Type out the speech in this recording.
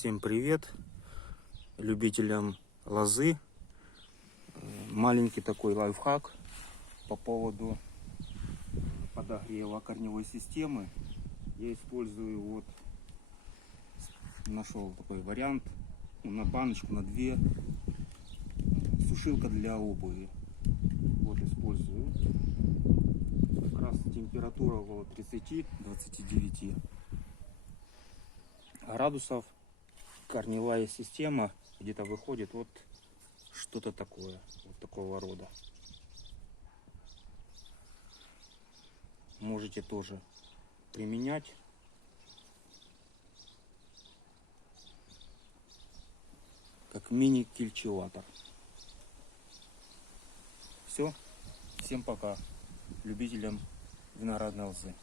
Всем привет любителям лозы. Маленький такой лайфхак по поводу подогрева корневой системы. Я использую нашел такой вариант на баночку, на 2. Сушилка для обуви. Использую. Как раз температура около 30-29 градусов. Корневая система где-то выходит что-то такое, такого рода. Можете тоже применять. Как мини-кильчеватор. Все. Всем пока. Любителям виноградной лозы.